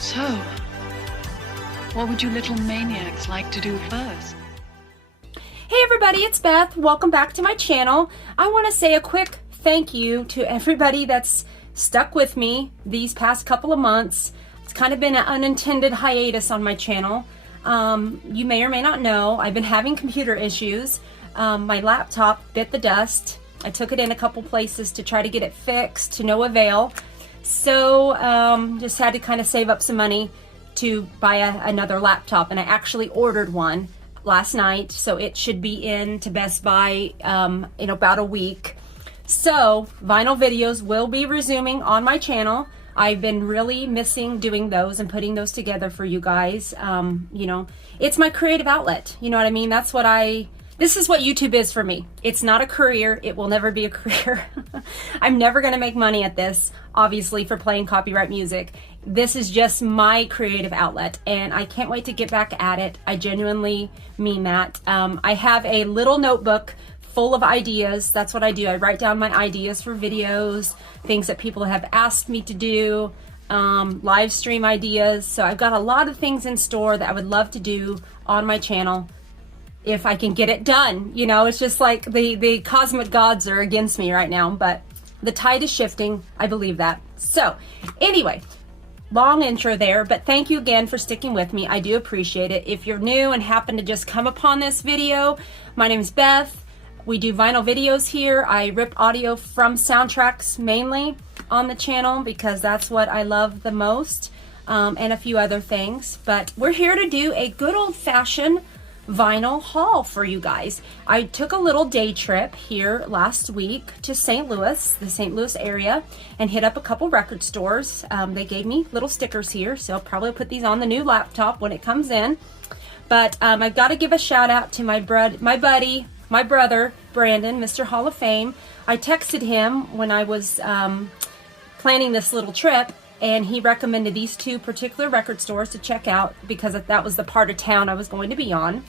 So, what would you little maniacs like to do first? Hey everybody, it's Beth. Welcome back to my channel. I want to say a quick thank you to everybody that's stuck with me these past couple of months. It's kind of been an unintended hiatus on my channel. You may or may not know, I've been having computer issues. My laptop bit the dust. I took it in a couple places to try to get it fixed, to no avail. So just had to kind of save up some money to buy another laptop, and I actually ordered one last night, so it should be in to Best Buy in about a week. So vinyl videos will be resuming on my channel. I've been really missing doing those and putting those together for you guys. You know, it's my creative outlet. You know what I mean? That's what this is what YouTube is for me. It's not a career. It will never be a career. I'm never going to make money at this, obviously, for playing copyright music. This is just my creative outlet, and I can't wait to get back at it. I genuinely mean that. I have a little notebook full of ideas. That's what I do. I write down my ideas for videos, things that people have asked me to do, live stream ideas. So I've got a lot of things in store that I would love to do on my channel if I can get it done. You know, it's just like the cosmic gods are against me right now, but the tide is shifting. I believe that. So anyway, long intro there, but thank you again for sticking with me. I do appreciate it. If you're new and happen to just come upon this video, my name is Beth. We do vinyl videos here. I rip audio from soundtracks mainly on the channel because that's what I love the most, and a few other things. But we're here to do a good old-fashioned vinyl haul for you guys. I took a little day trip here last week to St. Louis, the St. Louis area, and hit up a couple record stores. They gave me little stickers here, so I'll probably put these on the new laptop when it comes in. But I've got to give a shout out to my brother, Brandon, Mr. Hall of Fame. I texted him when I was planning this little trip, and he recommended these two particular record stores to check out because that was the part of town I was going to be on.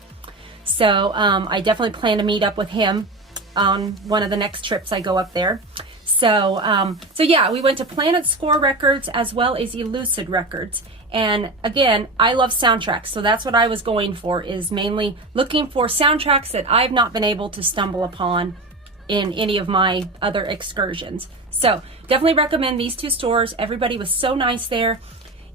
So I definitely plan to meet up with him on one of the next trips I go up there. So yeah, we went to Planet Score Records as well as Elucid Records. And again, I love soundtracks, so that's what I was going for, is mainly looking for soundtracks that I've not been able to stumble upon in any of my other excursions. So definitely recommend these two stores. Everybody was so nice there.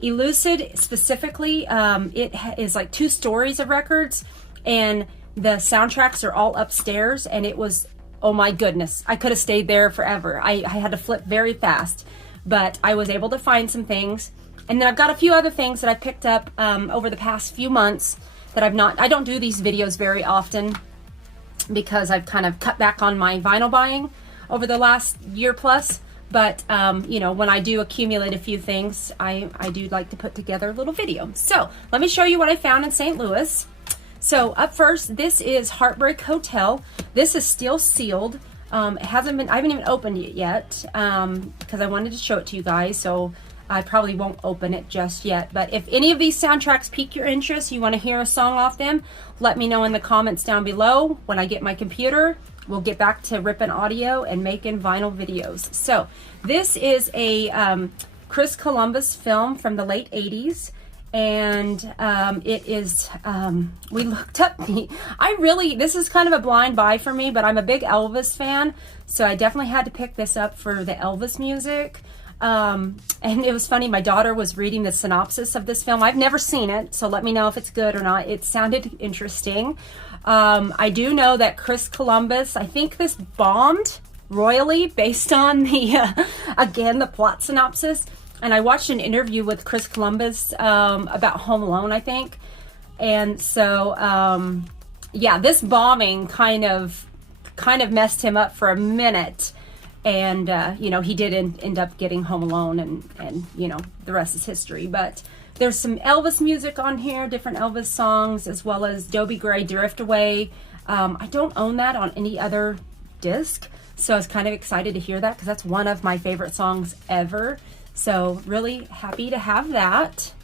Elucid specifically, it is like 2 stories of records, and the soundtracks are all upstairs, and it was, oh my goodness, I could have stayed there forever. I had to flip very fast, but I was able to find some things. And then I've got a few other things that I picked up over the past few months that I don't do these videos very often because I've kind of cut back on my vinyl buying over the last year plus. But, you know, when I do accumulate a few things, I do like to put together a little video. So let me show you what I found in St. Louis. So up first, this is Heartbreak Hotel. This is still sealed. I haven't even opened it yet because I wanted to show it to you guys. So I probably won't open it just yet. But if any of these soundtracks pique your interest, you want to hear a song off them, let me know in the comments down below. When I get my computer, we'll get back to ripping audio and making vinyl videos. So this is a Chris Columbus film from the late 80s. And it is, we looked up this is kind of a blind buy for me, but I'm a big Elvis fan. So I definitely had to pick this up for the Elvis music. And it was funny, my daughter was reading the synopsis of this film. I've never seen it, so let me know if it's good or not. It sounded interesting. I do know that Chris Columbus, I think this bombed royally based on the, again, the plot synopsis. And I watched an interview with Chris Columbus about Home Alone, I think. And so, yeah, this bombing kind of messed him up for a minute. And, you know, he did end up getting Home Alone, and, you know, the rest is history. But there's some Elvis music on here, different Elvis songs, as well as Dobie Gray, Drift Away. I don't own that on any other disc, so I was kind of excited to hear that because that's one of my favorite songs ever. So really happy to have that.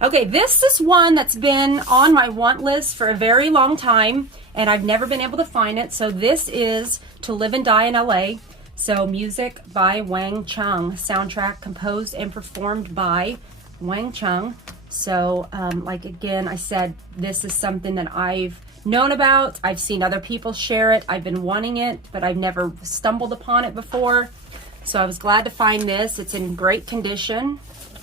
Okay, this is one that's been on my want list for a very long time, and I've never been able to find it. So this is To Live and Die in LA. So music by Wang Chung, soundtrack composed and performed by Wang Chung. So like again, I said, this is something that I've known about. I've seen other people share it. I've been wanting it, but I've never stumbled upon it before. So I was glad to find this. It's in great condition,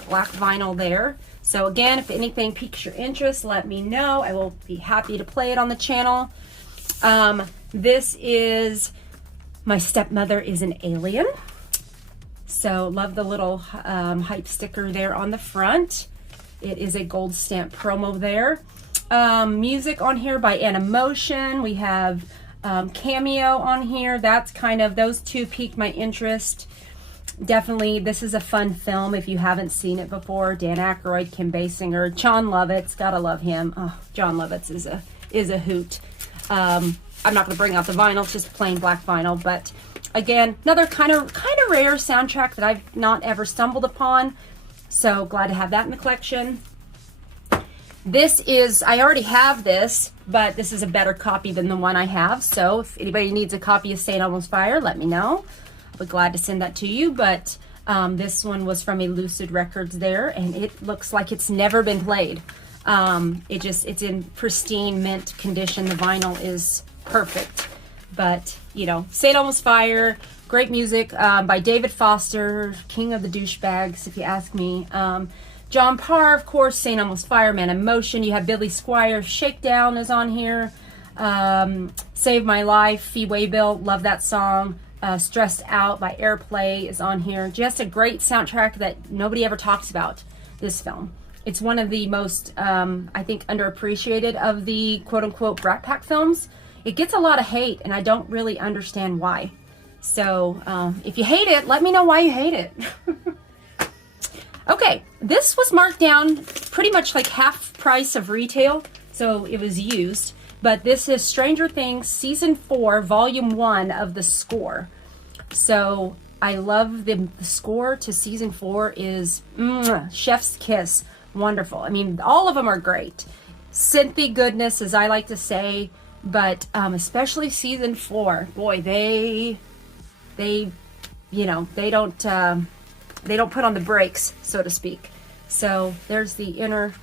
black vinyl there. So again, if anything piques your interest, let me know. I will be happy to play it on the channel. This is My Stepmother is an Alien. So love the little hype sticker there on the front. It is a gold stamp promo there. Music on here by Animotion. We have Cameo on here. That's kind of, those two piqued my interest. Definitely, this is a fun film if you haven't seen it before. Dan Aykroyd, Kim Basinger, Jon Lovitz, gotta love him. Oh, Jon Lovitz is a hoot. I'm not gonna bring out the vinyl, it's just plain black vinyl, but again, another kind of rare soundtrack that I've not ever stumbled upon. So glad to have that in the collection. This is, I already have this, but this is a better copy than the one I have. So if anybody needs a copy of St. Elmo's Fire, let me know. I'll be glad to send that to you. But this one was from a Lucid Records there, and it looks like it's never been played. It's in pristine mint condition. The vinyl is perfect. But, you know, St. Elmo's Fire, great music by David Foster, king of the douchebags, if you ask me. John Parr, of course, St. Elmo's Fire, Man in Motion. You have Billy Squier, Shakedown is on here. Save My Life, Fee Waybill, love that song. Stressed Out by Airplay is on here. Just a great soundtrack that nobody ever talks about, this film. It's one of the most, I think, underappreciated of the quote-unquote Brat Pack films. It gets a lot of hate, and I don't really understand why. So if you hate it, let me know why you hate it. Okay, this was marked down pretty much like half price of retail, so it was used. But this is Stranger Things Season 4, Volume 1 of the score. So I love the score to Season 4 is chef's kiss. Wonderful. I mean, all of them are great. Synthy goodness, as I like to say, but especially Season 4. Boy, they you know, they don't put on the brakes, so to speak. So there's the inner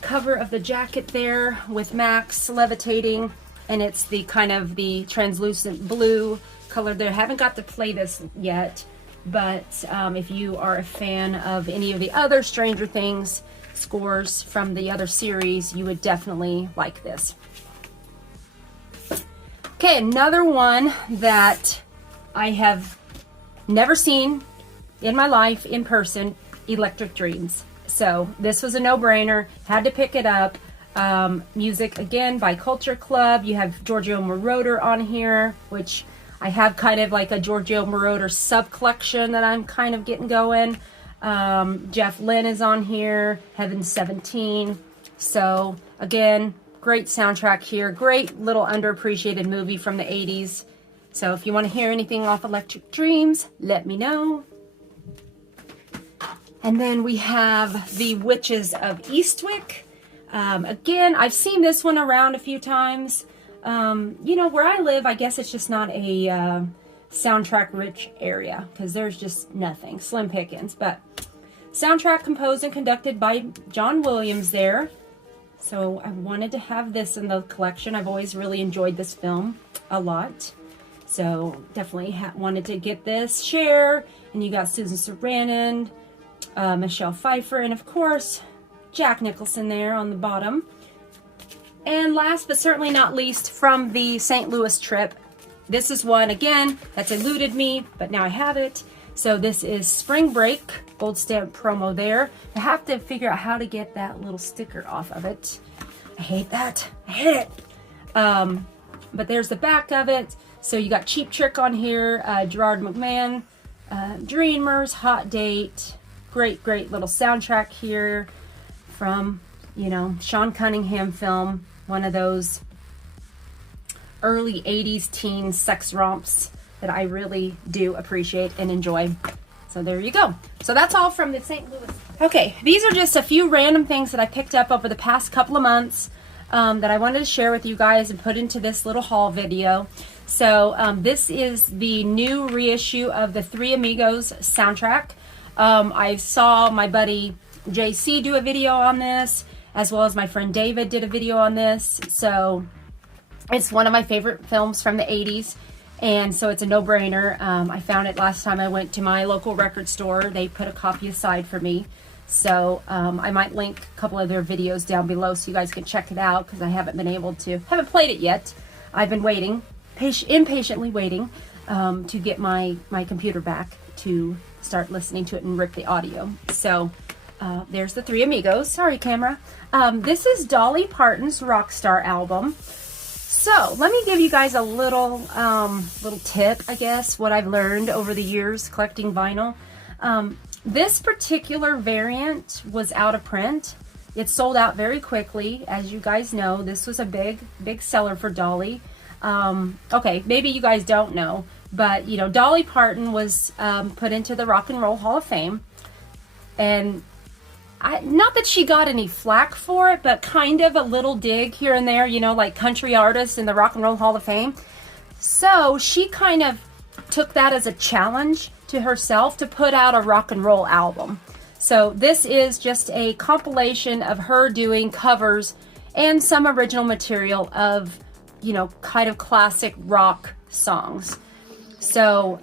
cover of the jacket there with Max levitating, and it's the kind of the translucent blue color there. Haven't got to play this yet, but if you are a fan of any of the other Stranger Things scores from the other series, you would definitely like this. Okay, another one that I have never seen in my life in person, Electric Dreams. So this was a no-brainer, had to pick it up. Music again by Culture Club. You have Giorgio Moroder on here, which I have kind of like a Giorgio Moroder sub-collection that I'm kind of getting going. Jeff Lynne is on here, Heaven 17. So again, great soundtrack here. Great little underappreciated movie from the 80s. So if you want to hear anything off Electric Dreams, let me know. And then we have The Witches of Eastwick. Again, I've seen this one around a few times. You know, where I live, I guess it's just not a soundtrack-rich area because there's just nothing. Slim pickings. But soundtrack composed and conducted by John Williams there. So I wanted to have this in the collection. I've always really enjoyed this film a lot. So definitely wanted to get this. Cher, and you got Susan Sarandon, Michelle Pfeiffer, and of course Jack Nicholson there on the bottom. And last but certainly not least, from the St. Louis trip, this is one again that's eluded me, but now I have it. So this is Spring Break, gold stamp promo there. I have to figure out how to get that little sticker off of it. I hate that. I hate it. But there's the back of it. So you got Cheap Trick on here, Gerard McMahon, Dreamers, Hot Date. Great, great little soundtrack here from, you know, Sean Cunningham film. One of those early 80s teen sex romps that I really do appreciate and enjoy. So there you go. So that's all from the St. Louis. Okay, these are just a few random things that I picked up over the past couple of months that I wanted to share with you guys and put into this little haul video. So this is the new reissue of the Three Amigos soundtrack. I saw my buddy JC do a video on this, as well as my friend David did a video on this. So it's one of my favorite films from the 80s. And so it's a no-brainer. I found it last time I went to my local record store. They put a copy aside for me. So I might link a couple of their videos down below so you guys can check it out, because I haven't played it yet. I've been waiting, impatiently waiting to get my computer back to start listening to it and rip the audio. So there's the Three Amigos. Sorry, camera. This is Dolly Parton's Rockstar album. So let me give you guys a little tip, I guess, what I've learned over the years collecting vinyl. This particular variant was out of print. It sold out very quickly. As you guys know, this was a big seller for Dolly. Okay, maybe you guys don't know, but you know, Dolly Parton was put into the Rock and Roll Hall of Fame. And not that she got any flack for it, but kind of a little dig here and there, you know, like country artists in the Rock and Roll Hall of Fame. So she kind of took that as a challenge to herself to put out a rock and roll album. So this is just a compilation of her doing covers and some original material of, you know, kind of classic rock songs. So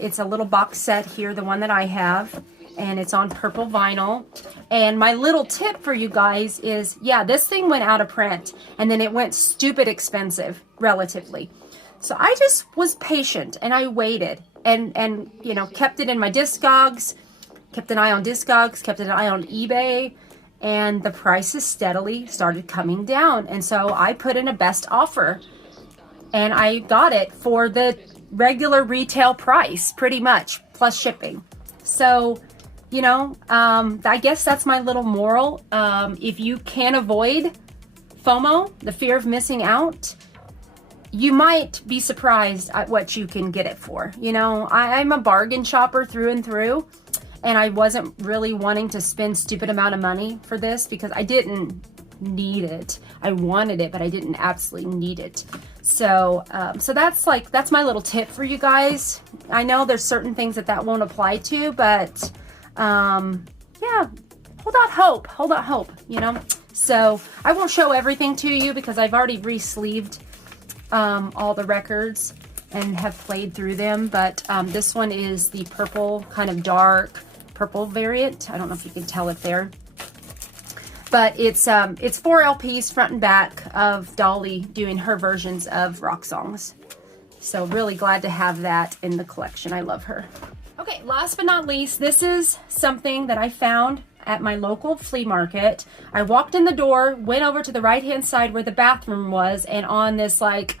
it's a little box set here, the one that I have, and it's on purple vinyl. And my little tip for you guys is, yeah, this thing went out of print and then it went stupid expensive relatively. So I just was patient and I waited and you know, kept it in my Discogs, kept an eye on Discogs, kept an eye on eBay, and the prices steadily started coming down. And so I put in a best offer and I got it for the regular retail price, pretty much, plus shipping. So, you know, I guess that's my little moral. If you can avoid FOMO, the fear of missing out, you might be surprised at what you can get it for. You know, I'm a bargain shopper through and through, and I wasn't really wanting to spend stupid amount of money for this because I didn't need it. I wanted it, but I didn't absolutely need it. So, so that's my little tip for you guys. I know there's certain things that won't apply to, but yeah, hold out hope, you know. So I won't show everything to you because I've already re-sleeved all the records and have played through them, but this one is the purple, kind of dark purple variant. I don't know if you can tell it there, but it's 4 LPs front and back of Dolly doing her versions of rock songs. So really glad to have that in the collection. I love her. Okay, last but not least, this is something that I found at my local flea market. I walked in the door, went over to the right-hand side where the bathroom was, and on this like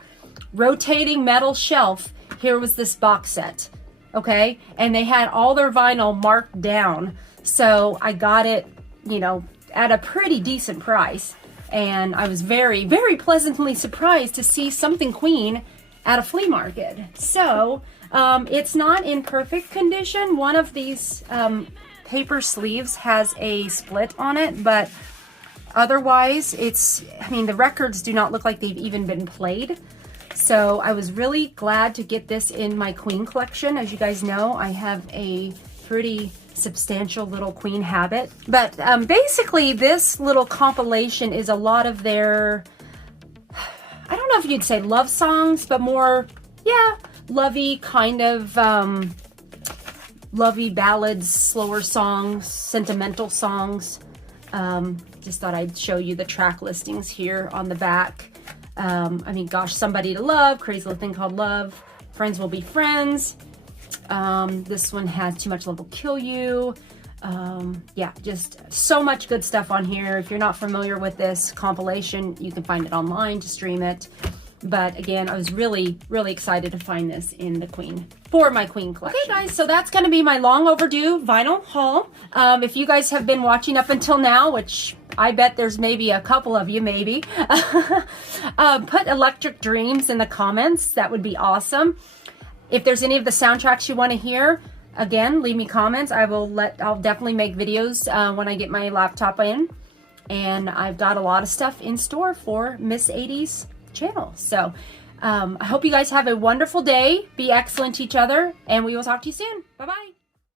rotating metal shelf, here was this box set, okay? And they had all their vinyl marked down. So I got it, you know, at a pretty decent price. And I was very, very pleasantly surprised to see something Queen at a flea market. So it's not in perfect condition. One of these paper sleeves has a split on it, but otherwise I mean, the records do not look like they've even been played. So I was really glad to get this in my Queen collection. As you guys know, I have a pretty substantial little Queen habit. But basically this little compilation is a lot of their, I don't know if you'd say love songs, but more, yeah, lovey kind of, lovey ballads, slower songs, sentimental songs. Just thought I'd show you the track listings here on the back. I mean, gosh, Somebody to Love, Crazy Little Thing Called Love, Friends Will Be Friends. This one has Too Much Love Will Kill You. Yeah, just so much good stuff on here. If you're not familiar with this compilation, you can find it online to stream it. But again, I was really, really excited to find this in the Queen, for my Queen collection. Okay guys, so that's going to be my long overdue vinyl haul. If you guys have been watching up until now, which I bet there's maybe a couple of you, maybe, put Electric Dreams in the comments. That would be awesome. If there's any of the soundtracks you want to hear, again, leave me comments. I'll definitely make videos when I get my laptop in. And I've got a lot of stuff in store for Miss 80s channel. So I hope you guys have a wonderful day. Be excellent to each other, and we will talk to you soon. Bye-bye.